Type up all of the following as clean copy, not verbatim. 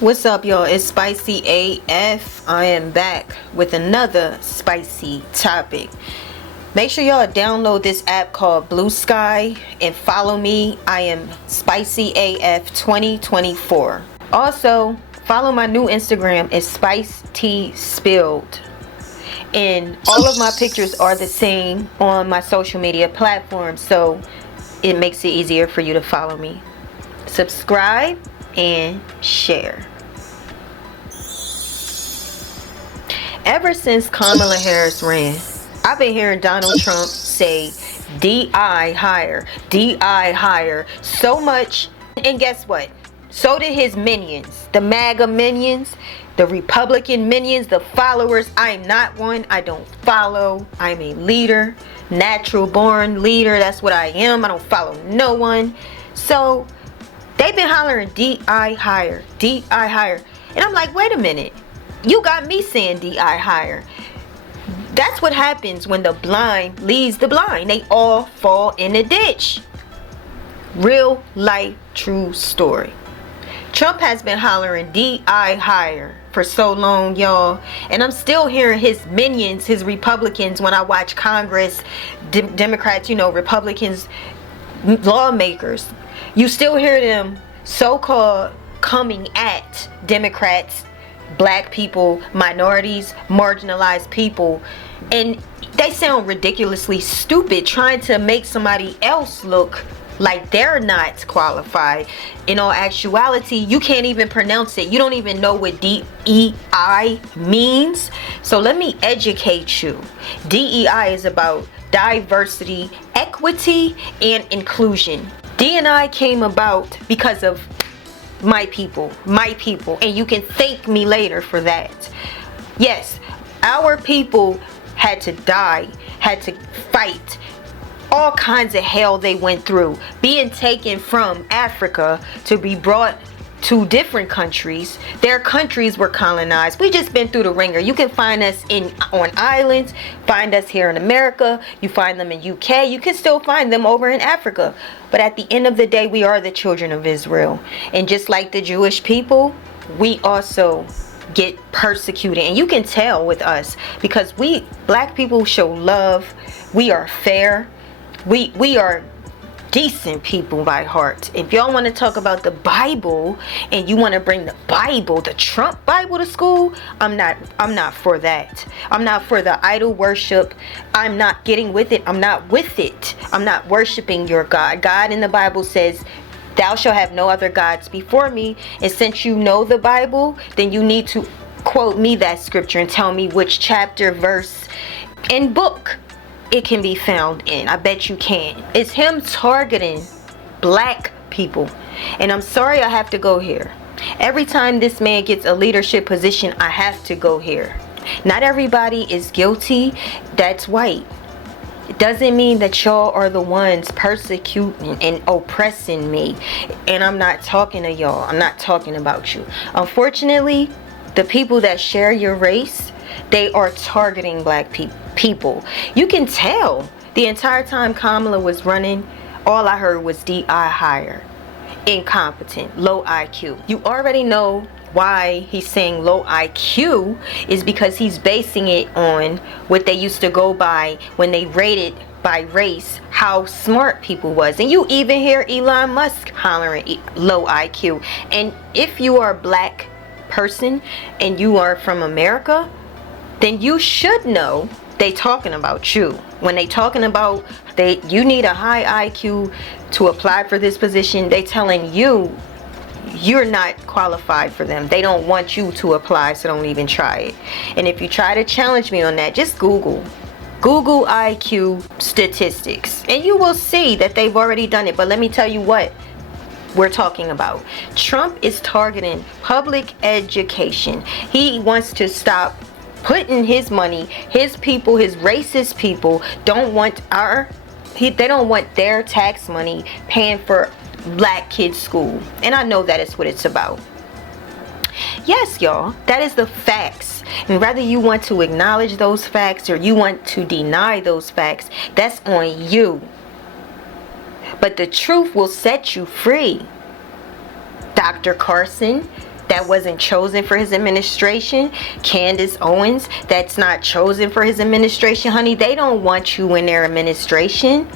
What's up, y'all? It's Spicy AF. I am back with another spicy topic. Make sure y'all download this app called Blue Sky and follow me. I am Spicy AF 2024. Also, follow my new Instagram. It's Spice Tea Spilled. And all of my pictures are the same on my social media platforms, so it makes it easier for you to follow me. Subscribe and share. Ever since Kamala Harris ran, I've been hearing Donald Trump say DI higher so much, and guess what? So did his minions, the MAGA minions, the Republican minions, the followers. I'm not one. I don't follow. I'm a leader, natural born leader. That's what I am. I don't follow no one. So they've been hollering DI higher. And I'm like, wait a minute. You got me saying DI higher. That's what happens when the blind leads the blind. They all fall in a ditch. Real life, true story. Trump has been hollering DI higher for so long, y'all. And I'm still hearing his minions, his Republicans, when I watch Congress, Democrats, Republicans, lawmakers. You still hear them so-called coming at Democrats, black people, minorities, marginalized people, and they sound ridiculously stupid, trying to make somebody else look like they're not qualified. In all actuality, you can't even pronounce it. You don't even know what DEI means. So let me educate you. DEI is about diversity, equity, and inclusion. D&I came about because of my people, and you can thank me later for that. Yes, our people had to die, had to fight, all kinds of hell they went through, being taken from Africa to be brought to different countries. Their countries were colonized. We just been through the ringer. You can find us on islands, find us here in America, you find them in UK, you can still find them over in Africa. But at the end of the day, we are the children of Israel. And just like the Jewish people, we also get persecuted. And you can tell with us, because we black people show love. We are fair. We are decent people by heart. If y'all want to talk about the Bible and you want to bring the Bible, the Trump Bible, to school, I'm not for that. I'm not for the idol worship. I'm not getting with it. I'm not with it. I'm not worshiping your God. God in the Bible says, thou shalt have no other gods before me. And since you know the Bible, then you need to quote me that scripture and tell me which chapter, verse, and book it can be found in. I bet you can. It's him targeting black people. And I'm sorry I have to go here. Every time this man gets a leadership position, I have to go here. Not everybody is guilty that's white. It doesn't mean that y'all are the ones persecuting and oppressing me. And I'm not talking to y'all. I'm not talking about you. Unfortunately, the people that share your race, they are targeting black people. You can tell the entire time Kamala was running, all I heard was DI higher, incompetent, low IQ. You already know why he's saying low IQ is because he's basing it on what they used to go by when they rated by race how smart people was. And you even hear Elon Musk hollering low IQ. And if you are a black person and you are from America, then you should know they talking about you. When they talking about you need a high IQ to apply for this position, they telling you you're not qualified for them. They don't want you to apply, so don't even try it. And if you try to challenge me on that, just Google IQ statistics, and you will see that they've already done it. But let me tell you what we're talking about. Trump is targeting public education. He wants to stop putting his money, his people, his racist people they don't want their tax money paying for black kids' school. And I know that is what it's about. Yes, y'all, that is the facts. And whether you want to acknowledge those facts or you want to deny those facts, that's on you. But the truth will set you free. Dr. Carson, that wasn't chosen for his administration. Candace Owens, that's not chosen for his administration, honey. They don't want you in their administration.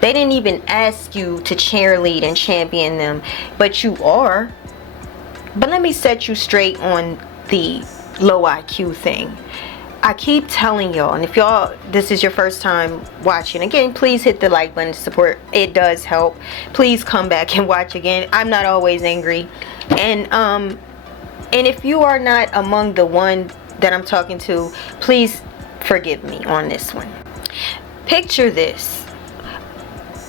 They didn't even ask you to cheerlead and champion them, but you are. But let me set you straight on the low IQ thing. I keep telling y'all, and if y'all, this is your first time watching, again, please hit the like button to support. It does help. Please come back and watch again. I'm not always angry. And if you are not among the one that I'm talking to, please forgive me on this one. Picture this.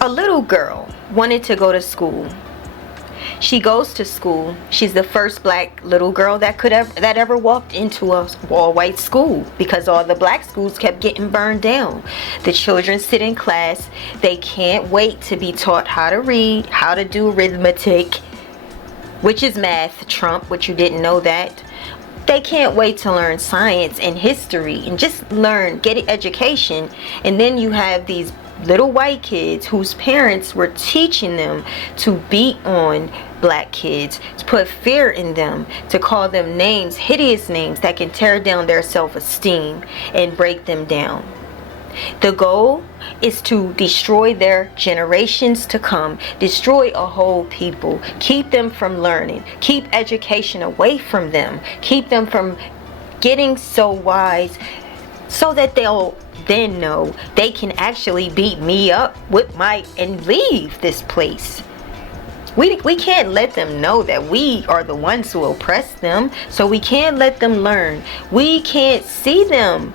A little girl wanted to go to school. She goes to school. She's the first black little girl that ever walked into a all-white school, because all the black schools kept getting burned down. The children sit in class. They can't wait to be taught how to read, how to do arithmetic, which is math, Trump, which you didn't know that. They can't wait to learn science and history and just get education. And then you have these little white kids whose parents were teaching them to beat on black kids, to put fear in them, to call them names, hideous names that can tear down their self-esteem and break them down. The goal is to destroy their generations to come, destroy a whole people, keep them from learning, keep education away from them, keep them from getting so wise so that they'll then know they can actually beat me up with and leave this place. We can't let them know that we are the ones who oppress them, so we can't let them learn. We can't see them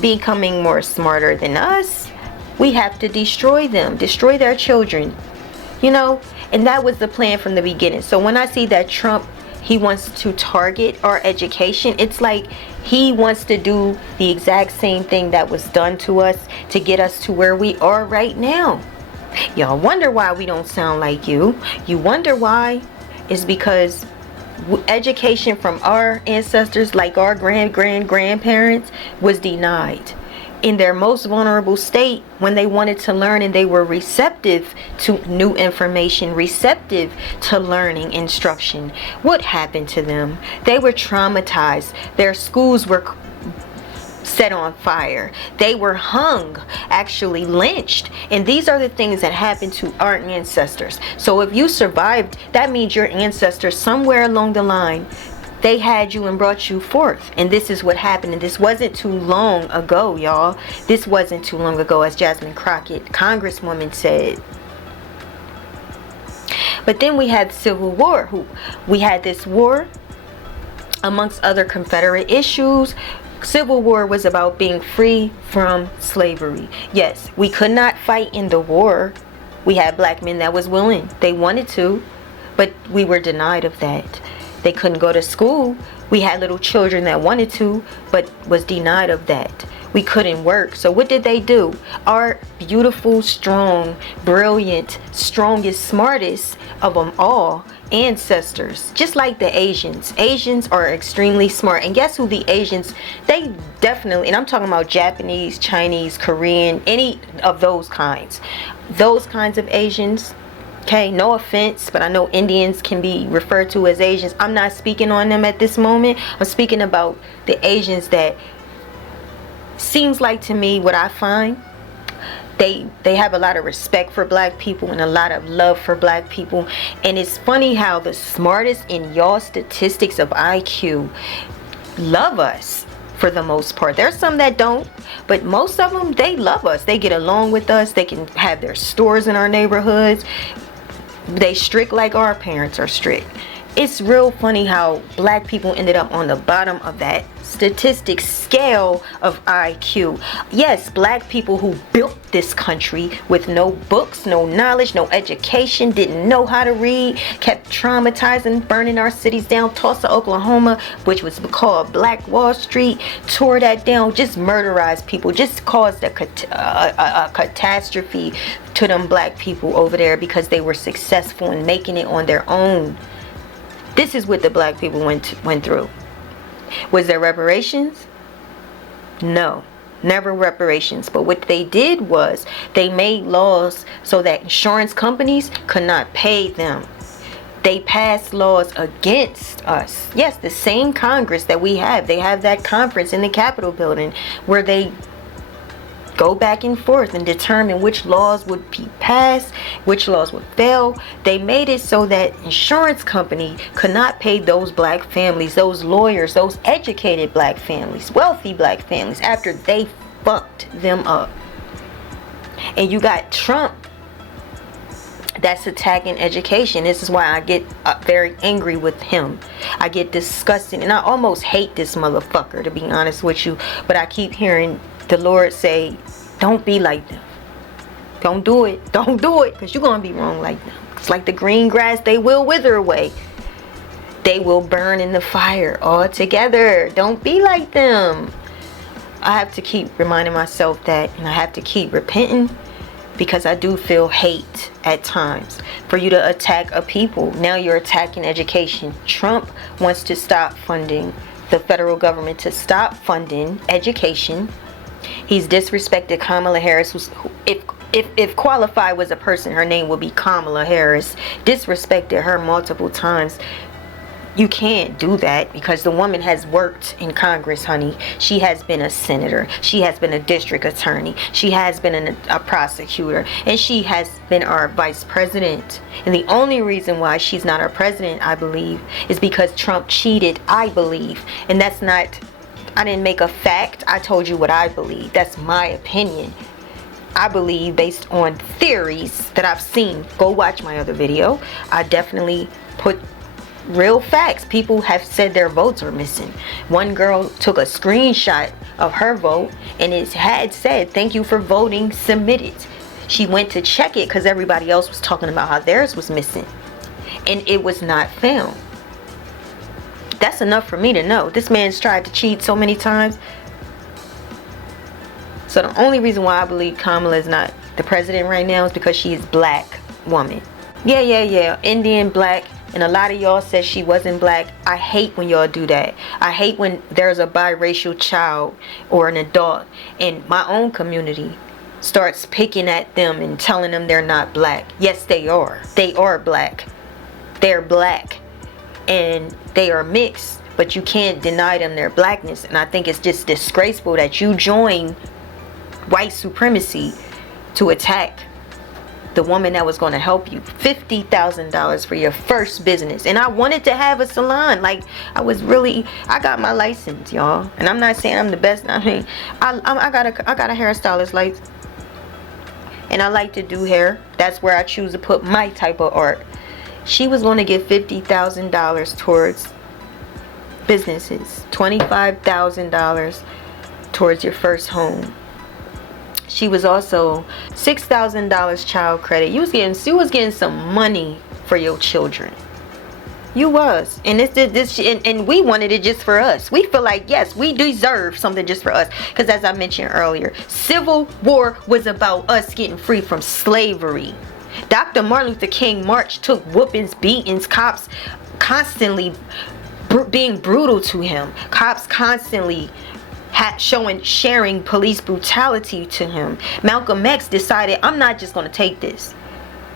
becoming more smarter than us. We have to destroy them, destroy their children, and that was the plan from the beginning. So when I see that Trump, he wants to target our education, it's like he wants to do the exact same thing that was done to us to get us to where we are right now. Y'all wonder why we don't sound like you. You wonder why? It's because education from our ancestors, like our grandparents, was denied in their most vulnerable state when they wanted to learn, and they were receptive to new information, receptive to learning instruction. What happened to them? They were traumatized. Their schools were set on fire. They were hung, actually lynched. And these are the things that happened to our ancestors. So if you survived, that means your ancestors somewhere along the line, they had you and brought you forth. And this is what happened. And this wasn't too long ago, y'all. This wasn't too long ago, as Jasmine Crockett, Congresswoman, said. But then we had the Civil War. We had this war amongst other Confederate issues. Civil War was about being free from slavery. Yes, we could not fight in the war. We had black men that was willing. They wanted to, but we were denied of that. They couldn't go to school. We had little children that wanted to, but was denied of that. We couldn't work. So what did they do? Our beautiful, strong, brilliant, strongest, smartest of them all ancestors, just like the Asians are extremely smart. And guess who the Asians, they definitely, and I'm talking about Japanese, Chinese, Korean, any of those kinds of Asians. Okay, no offense, but I know Indians can be referred to as Asians. I'm not speaking on them at this moment. I'm speaking about the Asians that seems like, to me, what I find, they have a lot of respect for black people and a lot of love for black people. And it's funny how the smartest in y'all statistics of IQ love us for the most part. There's some that don't, but most of them, they love us. They get along with us. They can have their stores in our neighborhoods. They strict like our parents are strict. It's real funny how black people ended up on the bottom of that statistic scale of IQ. Yes, black people who built this country with no books, no knowledge, no education, didn't know how to read, kept traumatizing, burning our cities down. Tulsa, Oklahoma, which was called Black Wall Street, tore that down, just murderized people, just caused a catastrophe to them black people over there because they were successful in making it on their own. This is what the black people went through. Was there reparations? No, never reparations. But what they did was they made laws so that insurance companies could not pay them. They pass laws against us. Yes, the same Congress that we have. They have that conference in the Capitol building where they go back and forth and determine which laws would be passed, which laws would fail. They made it so that insurance company could not pay those black families, those lawyers, those educated black families, wealthy black families, after they fucked them up. And you got Trump that's attacking education. This is why I get very angry with him. I get disgusted, and I almost hate this motherfucker, to be honest with you. But I keep hearing the Lord say, don't be like them. Don't do it. Don't do it, because you're going to be wrong like them. It's like the green grass, they will wither away. They will burn in the fire altogether. Don't be like them. I have to keep reminding myself that, and I have to keep repenting, because I do feel hate at times for you to attack a people. Now you're attacking education. Trump wants to stop funding the federal government, to stop funding education. He's disrespected Kamala Harris, who's, if qualified was a person, her name would be Kamala Harris. Disrespected her multiple times. You can't do that, because the woman has worked in Congress, honey. She has been a senator. She has been a district attorney. She has been a prosecutor. And she has been our vice president. And the only reason why she's not our president, I believe, is because Trump cheated, I believe. And that's not, I didn't make a fact. I told you what I believe. That's my opinion. I believe based on theories that I've seen. Go watch my other video. I definitely put real facts. People have said their votes are missing. One girl took a screenshot of her vote, and it had said, "Thank you for voting, submitted." She went to check it because everybody else was talking about how theirs was missing, and it was not found. That's enough for me to know this man's tried to cheat so many times. So the only reason why I believe Kamala is not the president right now is because she is black woman. Yeah, Indian, black. And a lot of y'all said she wasn't black. I hate when y'all do that. I hate when there's a biracial child or an adult in my own community starts picking at them and telling them they're not black. Yes, they are. They are black. They're black. And they are mixed. But you can't deny them their blackness. And I think it's just disgraceful that you join white supremacy to attack the woman that was going to help you. $50,000 for your first business. And I wanted to have a salon. Like, I got my license, y'all. And I'm not saying I'm the best. I mean, I got a hairstylist license. And I like to do hair. That's where I choose to put my type of art. She was going to get $50,000 towards businesses. $25,000 towards your first home. She was also $6,000 child credit. You was getting some money for your children. You was. And and we wanted it just for us. We feel like, yes, we deserve something just for us. Because as I mentioned earlier, Civil War was about us getting free from slavery. Dr. Martin Luther King March took whoopings, beatings, cops constantly being brutal to him. Cops constantly sharing police brutality to him. Malcolm X decided, I'm not just going to take this.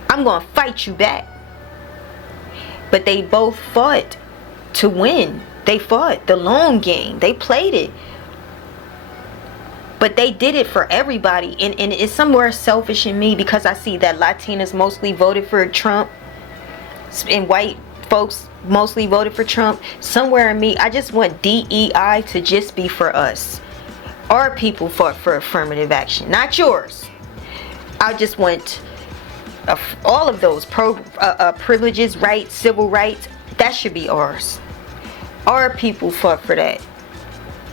I'm going to fight you back. But they both fought to win. They fought the long game. They played it. But they did it for everybody. And it's somewhere selfish in me, because I see that Latinas mostly voted for Trump. And white folks mostly voted for Trump. Somewhere in me, I just want DEI to just be for us. Our people fought for affirmative action, not yours. I just want all of those privileges, rights, civil rights. That should be ours. Our people fought for that.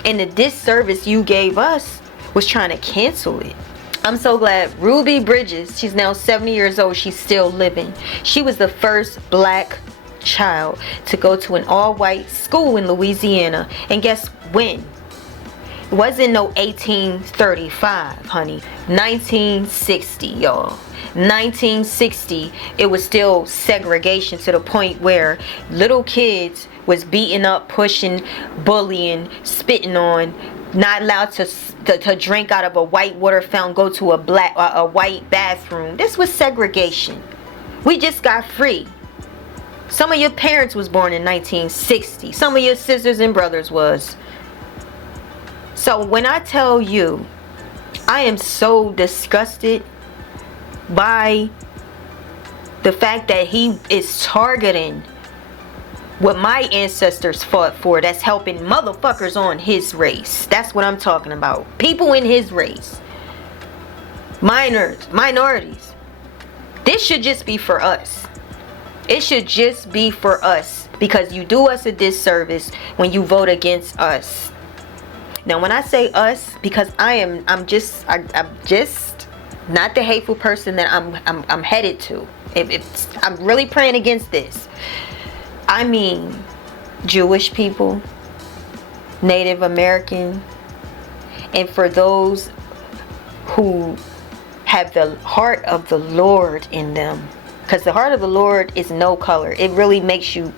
And the disservice you gave us was trying to cancel it. I'm so glad Ruby Bridges, she's now 70 years old, she's still living. She was the first black child to go to an all-white school in Louisiana. And guess when? It wasn't no 1835, honey. 1960, y'all. 1960, it was still segregation to the point where little kids was beaten up, pushing, bullying, spitting on, not allowed to drink out of a white water fountain, go to a white bathroom. This was segregation. We just got free. Some of your parents was born in 1960. Some of your sisters and brothers was. So when I tell you, I am so disgusted by the fact that he is targeting what my ancestors fought for, that's helping motherfuckers on his race. That's what I'm talking about. People in his race. Minorities. This should just be for us. It should just be for us, because you do us a disservice when you vote against us. Now, when I say us, because I'm just not the hateful person that I'm headed to. I'm really praying against this. I mean, Jewish people, Native American, and for those who have the heart of the Lord in them. Because the heart of the Lord is no color. It really makes you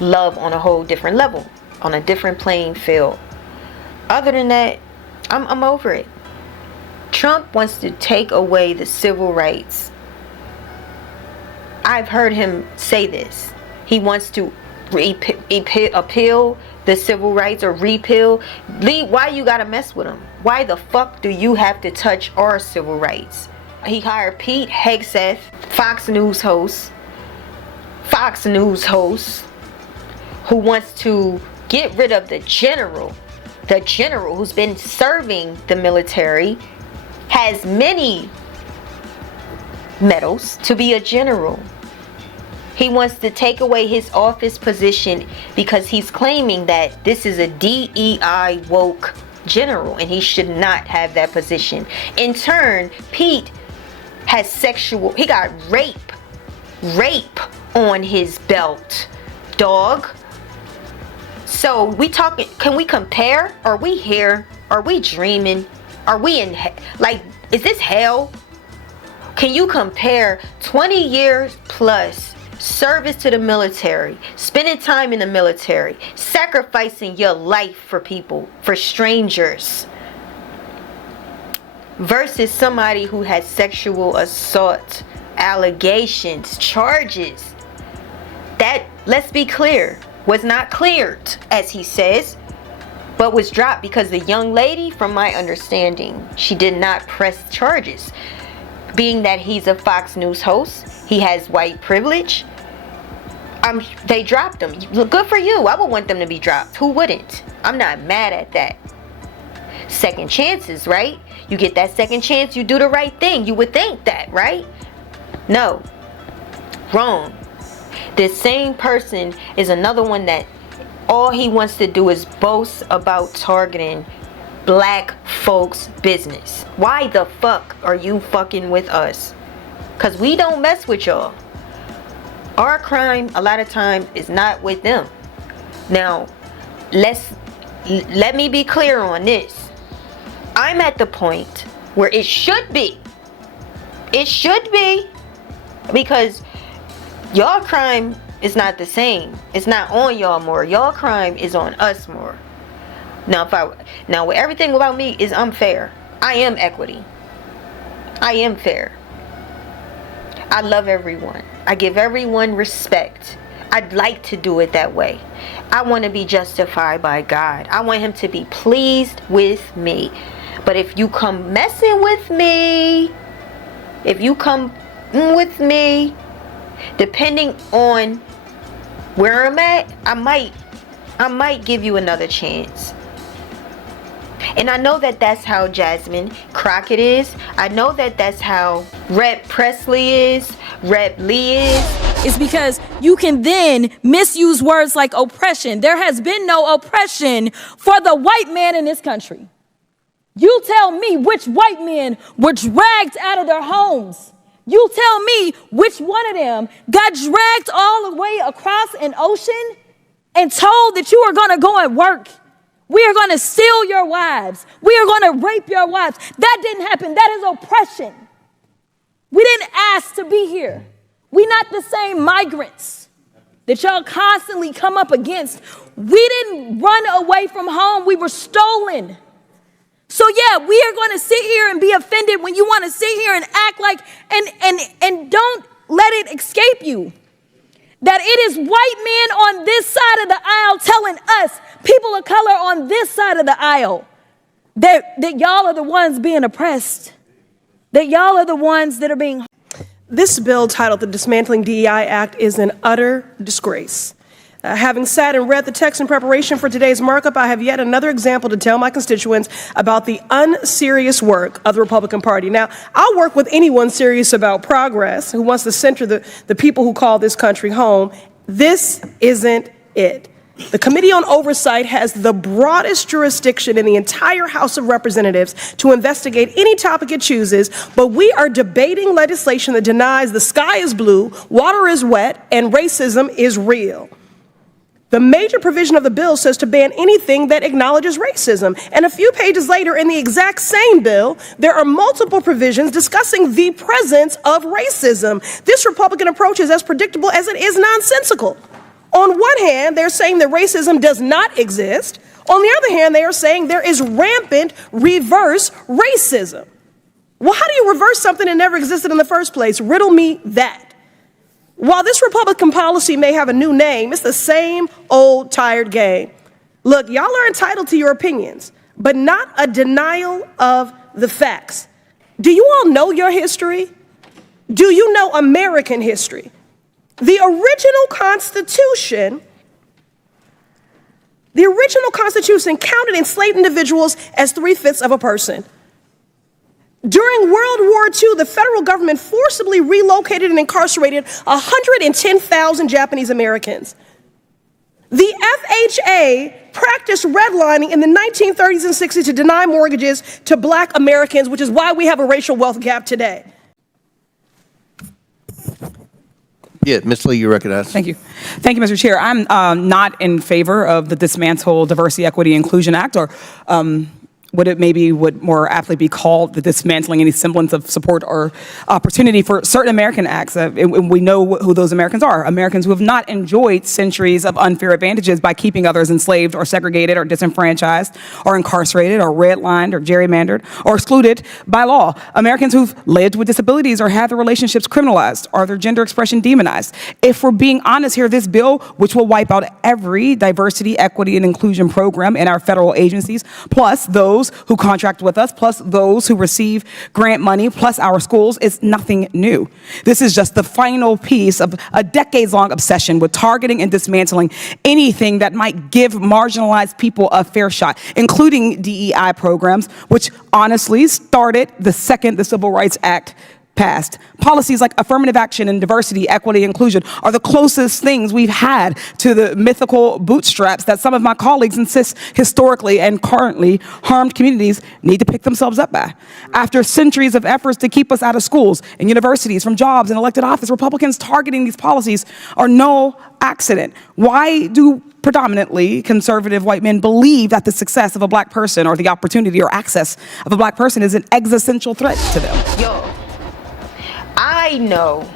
love on a whole different level, on a different playing field. Other than that, I'm over it. Trump wants to take away the civil rights. I've heard him say this. He wants to appeal the civil rights, or repeal. Lee, why you gotta mess with him? Why the fuck do you have to touch our civil rights? He hired Pete Hegseth, Fox News host, who wants to get rid of the general who's been serving the military, has many medals to be a general. He wants to take away his office position because he's claiming that this is a DEI woke general and he should not have that position. In turn, Pete has he got rape on his belt, dog. So we talking, can we compare? Are we here? Are we dreaming? Are we in, is this hell? Can you compare 20 years plus service to the military, spending time in the military, sacrificing your life for people, for strangers, versus somebody who had sexual assault allegations, charges that, let's be clear, was not cleared, as he says, but was dropped because the young lady, from my understanding, she did not press charges. Being that he's a Fox News host, he has white privilege, they dropped him. Good for you. I would want them to be dropped. Who wouldn't? I'm not mad at that. Second chances, right? You get that second chance, you do the right thing. You would think that, right? No. Wrong. This same person is another one that all he wants to do is boast about targeting black folks' business. Why the fuck are you fucking with us? Because we don't mess with y'all. Our crime, a lot of times, is not with them. Now, let me be clear on this. I'm at the point where it should be. It should be. Because y'all crime is not the same. It's not on y'all more. Y'all crime is on us more. Now, with everything about me is unfair. I am equity. I am fair. I love everyone. I give everyone respect. I'd like to do it that way. I want to be justified by God. I want him to be pleased with me. But if you come messing with me, depending on where I'm at, I might give you another chance. And I know that that's how Jasmine Crockett is. I know that that's how Rep Presley is, Rep Lee is. It's because you can then misuse words like oppression. There has been no oppression for the white man in this country. You tell me which white men were dragged out of their homes. You tell me which one of them got dragged all the way across an ocean and told that you are going to go and work. We are going to steal your wives. We are going to rape your wives. That didn't happen. That is oppression. We didn't ask to be here. We not the same migrants that y'all constantly come up against. We didn't run away from home. We were stolen. So yeah, we are going to sit here and be offended when you want to sit here and act like, and don't let it escape you that it is white men on this side of the aisle telling us, people of color on this side of the aisle, that y'all are the ones being oppressed, that y'all are the ones that are being. This bill, titled the Dismantling DEI Act, is an utter disgrace. Having sat and read the text in preparation for today's markup, I have yet another example to tell my constituents about the unserious work of the Republican Party. Now, I'll work with anyone serious about progress who wants to center the people who call this country home. This isn't it. The Committee on Oversight has the broadest jurisdiction in the entire House of Representatives to investigate any topic it chooses, but we are debating legislation that denies the sky is blue, water is wet, and racism is real. The major provision of the bill says to ban anything that acknowledges racism. And a few pages later in the exact same bill, there are multiple provisions discussing the presence of racism. This Republican approach is as predictable as it is nonsensical. On one hand, they're saying that racism does not exist. On the other hand, they are saying there is rampant reverse racism. Well, how do you reverse something that never existed in the first place? Riddle me that. While this Republican policy may have a new name, it's the same old tired game. Look, y'all are entitled to your opinions, but not a denial of the facts. Do you all know your history? Do you know American history? The original Constitution counted enslaved individuals as 3/5 of a person. During World War II, the federal government forcibly relocated and incarcerated 110,000 Japanese Americans. The FHA practiced redlining in the 1930s and 60s to deny mortgages to Black Americans, which is why we have a racial wealth gap today. Yeah, Ms. Lee, you're recognized. Thank you. Thank you, Mr. Chair. I'm not in favor of the Dismantle Diversity, Equity, Inclusion Act, or what it maybe would more aptly be called the dismantling any semblance of support or opportunity for certain American acts. And we know who those Americans are. Americans who have not enjoyed centuries of unfair advantages by keeping others enslaved or segregated or disenfranchised or incarcerated or redlined or gerrymandered or excluded by law. Americans who've lived with disabilities or had their relationships criminalized or their gender expression demonized. If we're being honest here, this bill, which will wipe out every diversity, equity, and inclusion program in our federal agencies, plus those who contract with us, plus those who receive grant money, plus our schools, is nothing new. This is just the final piece of a decades-long obsession with targeting and dismantling anything that might give marginalized people a fair shot, including DEI programs, which honestly started the second the Civil Rights Act passed. Policies like affirmative action and diversity, equity, inclusion are the closest things we've had to the mythical bootstraps that some of my colleagues insist historically and currently harmed communities need to pick themselves up by. After centuries of efforts to keep us out of schools and universities, from jobs and elected office, Republicans targeting these policies are no accident. Why do predominantly conservative white men believe that the success of a Black person or the opportunity or access of a Black person is an existential threat to them? Yo, I know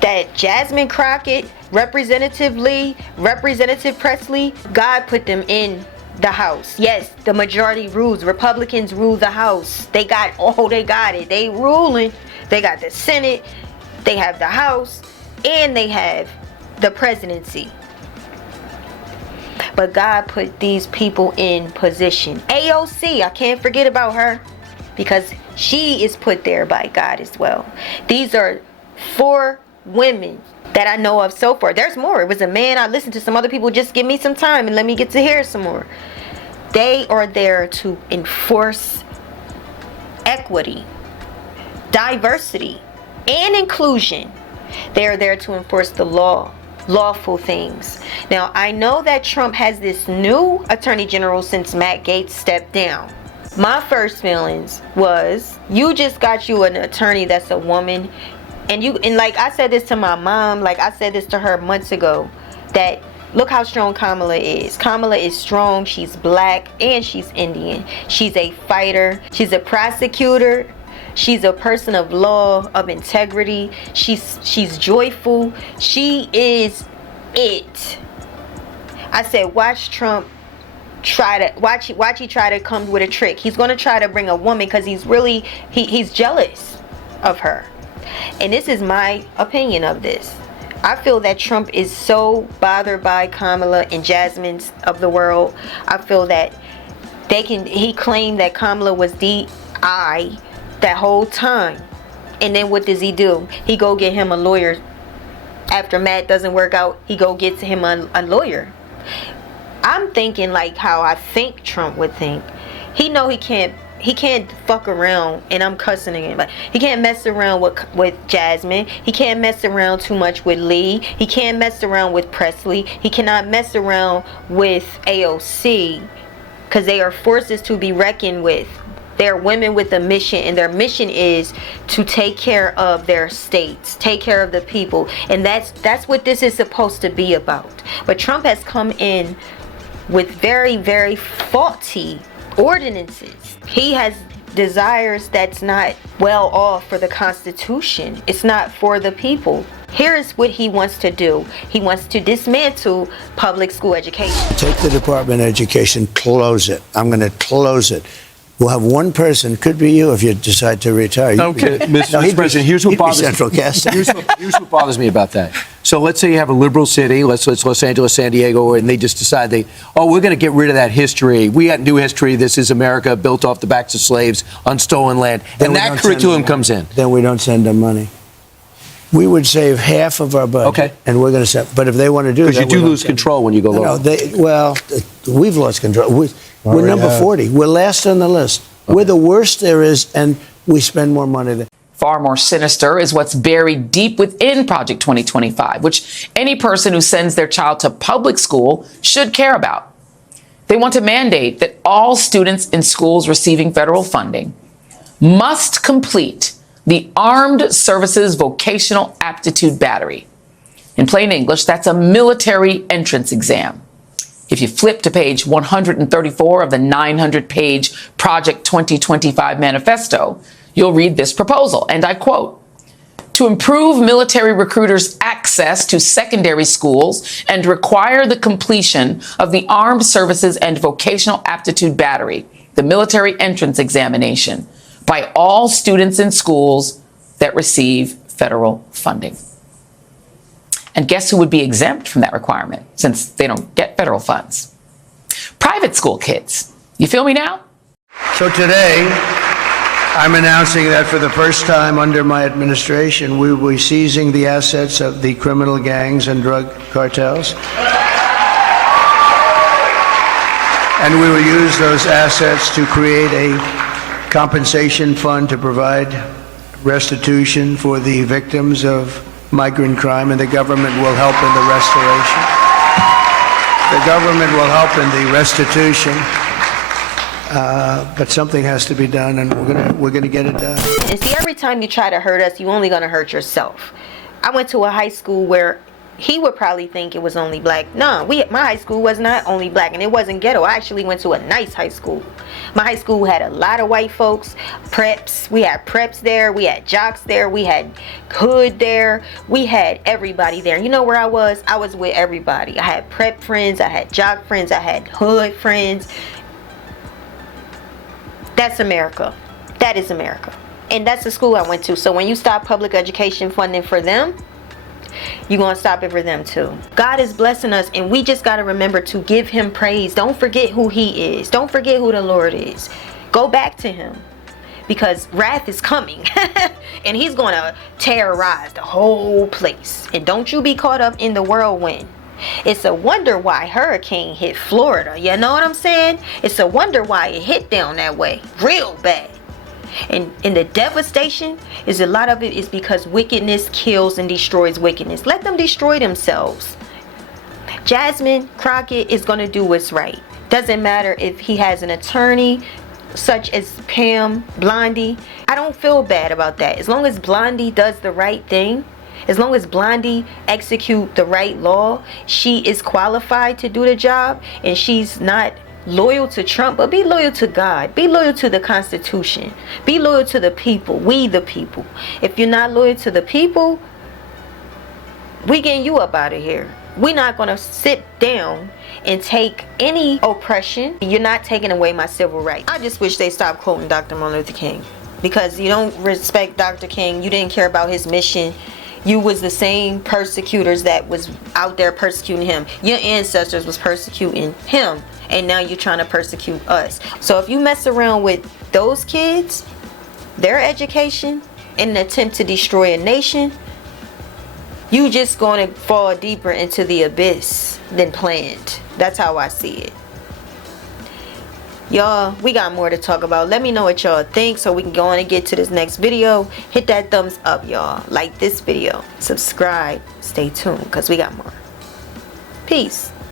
that Jasmine Crockett, Representative Lee, Representative Presley, God put them in the House. Yes, the majority rules. Republicans rule the House. They got it. They ruling. They got the Senate, they have the House, and they have the presidency. But God put these people in position. AOC, I can't forget about her, because she is put there by God as well. These are 4 women that I know of so far. There's more. It was a man. I listened to some other people. Just give me some time and let me get to hear some more. They are there to enforce equity, diversity, and inclusion. They are there to enforce the law, lawful things. Now, I know that Trump has this new attorney general since Matt Gaetz stepped down. My first feelings was, you just got you an attorney that's a woman, and like I said this to my mom, like I said this to her months ago, that look how strong Kamala is. Kamala is strong, she's Black, and she's Indian. She's a fighter, she's a prosecutor, she's a person of law, of integrity, she's joyful, she is it. I said, watch Trump watch he try to come with a trick. He's going to try to bring a woman because he's jealous of her. And this is my opinion of this. I feel that Trump is so bothered by Kamala and Jasmine's of the world. I feel that he claimed that Kamala was DI that whole time. And then what does he do? He go get him a lawyer. After Matt doesn't work out, he go get him a lawyer. I'm thinking like how I think Trump would think. He know he can't fuck around, and I'm cussing again, but he can't mess around with Jasmine. He can't mess around too much with Lee. He can't mess around with Presley. He cannot mess around with AOC, because they are forces to be reckoned with. They're women with a mission, and their mission is to take care of their states, take care of the people, and that's what this is supposed to be about. But Trump has come in with very, very faulty ordinances. He has desires that's not well off for the Constitution. It's not for the people. Here's what he wants to do. He wants to dismantle public school education. Take the Department of Education, close it. I'm going to close it. We'll have one person, could be you if you decide to retire. Okay, Mr. President, here's what bothers central casting. here's what bothers me about that. So let's say you have a liberal city, let's Los Angeles, San Diego, and they just decide we're going to get rid of that history. We got new history. This is America built off the backs of slaves on stolen land. And that curriculum comes in. Then we don't send them money. We would save half of our budget. Okay. And we're going to send. But if they want to do that, because you do lose control when you go lower. We've lost control. We're number 40. We're last on the list. Okay. We're the worst there is, and we spend more money than. Far more sinister is what's buried deep within Project 2025, which any person who sends their child to public school should care about. They want to mandate that all students in schools receiving federal funding must complete the Armed Services Vocational Aptitude Battery. In plain English, that's a military entrance exam. If you flip to page 134 of the 900-page Project 2025 manifesto, you'll read this proposal, and I quote, "To improve military recruiters' access to secondary schools and require the completion of the Armed Services and Vocational Aptitude Battery, the military entrance examination, by all students in schools that receive federal funding." And guess who would be exempt from that requirement, since they don't get federal funds? Private school kids. You feel me now? So today, I'm announcing that for the first time under my administration, we will be seizing the assets of the criminal gangs and drug cartels. And we will use those assets to create a compensation fund to provide restitution for the victims of migrant crime, and the government will help in the restoration. The government will help in the restitution, but something has to be done, and we're gonna get it done. And see, every time you try to hurt us, you're only gonna hurt yourself. I went to a high school where he would probably think it was only black. No, my high school was not only black, and it wasn't ghetto. I actually went to a nice high school. My high school had a lot of white folks, preps. We had preps there. We had jocks there. We had hood there. We had everybody there. You know where I was? I was with everybody. I had prep friends. I had jock friends. I had hood friends. That's America. That is America. And that's the school I went to. So when you stop public education funding for them, you're going to stop it for them too. God is blessing us, and we just got to remember to give him praise. Don't forget who he is. Don't forget who the Lord is. Go back to him, because wrath is coming and he's going to terrorize the whole place. And don't you be caught up in the whirlwind. It's a wonder why hurricane hit Florida. You know what I'm saying? It's a wonder why it hit down that way real bad. And the devastation is, a lot of it is because wickedness kills and destroys wickedness. Let them destroy themselves. Jasmine Crockett is going to do what's right. Doesn't matter if he has an attorney such as Pam Blondie. I don't feel bad about that. As long as Blondie does the right thing, as long as Blondie execute the right law, she is qualified to do the job, and she's not loyal to Trump, but be loyal to God. Be loyal to the Constitution. Be loyal to the people. We the people. If you're not loyal to the people, we getting you up out of here. We're not going to sit down and take any oppression. You're not taking away my civil rights. I just wish they stopped quoting Dr. Martin Luther King, because you don't respect Dr. King. You didn't care about his mission. You was the same persecutors that was out there persecuting him. Your ancestors was persecuting him, and now you're trying to persecute us. So if you mess around with those kids, their education, in an attempt to destroy a nation, you just going to fall deeper into the abyss than planned. That's how I see it. Y'all, we got more to talk about. Let me know what y'all think so we can go on and get to this next video. Hit that thumbs up, y'all. Like this video. Subscribe. Stay tuned because we got more. Peace.